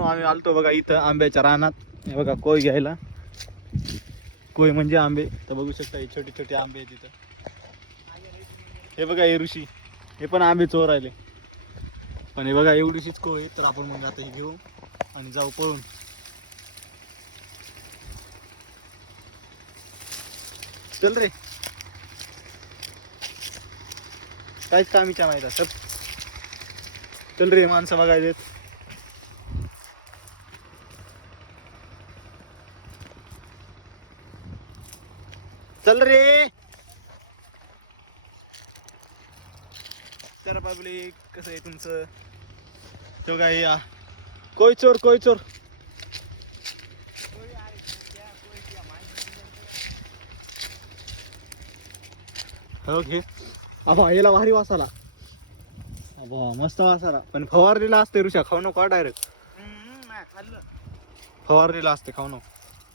आम्ही आलतो बघा इथं आंब्याच्या रानात. हे बघा कोय घ्यायला. कोय म्हणजे आंबे. तर बघू शकता हे छोटे छोटे आंबे आहेत तिथं. हे बघा हे ऋषी, हे पण आंबे चोर राहिले. पण हे बघा एवढीशीच कोय, तर आपण मग आता हे घेऊ आणि जाऊ पळून. चल रे, काहीच कामीच्या माहिती सर. चल रे, माणसं बघायला देत. चल रे. तर पब्लिक कसं आहे तुमचं? तो काय या कोय चोर, कोय चोर. हो घे. अबा याला भारी वास आला. अबा मस्त वास आला. पण फवारलेला असते ऋषा, खाऊ नको डायरेक्ट. फवारलेला असते, खाऊ नको.